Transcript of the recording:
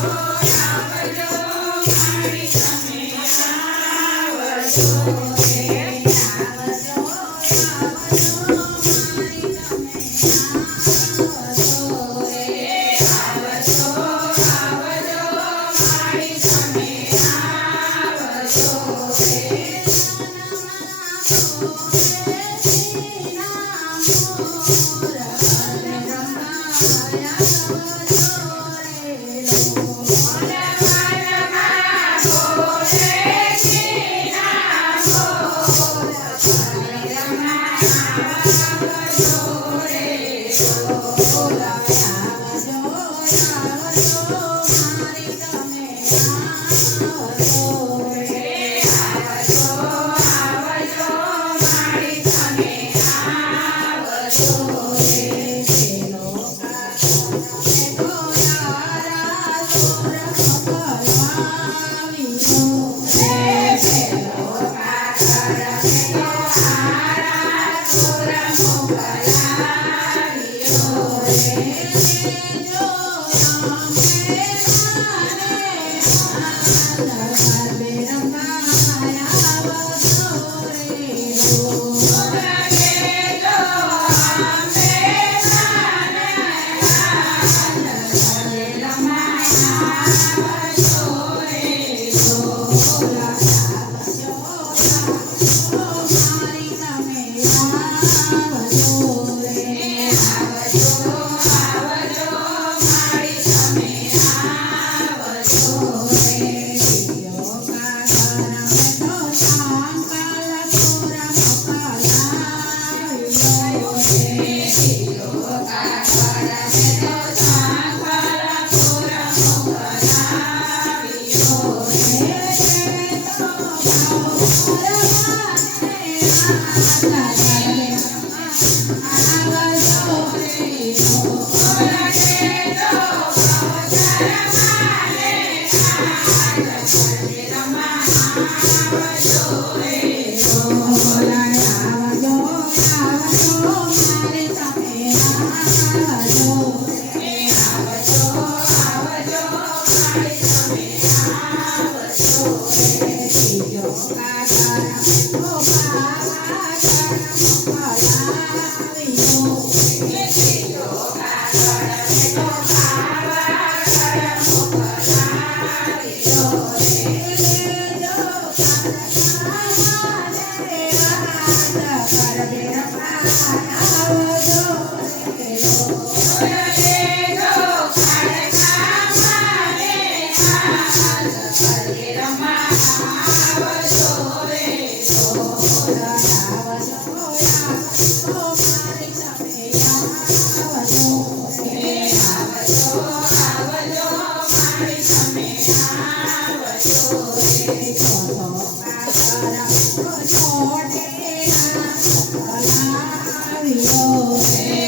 Oh, Christ. పరమేర Lord.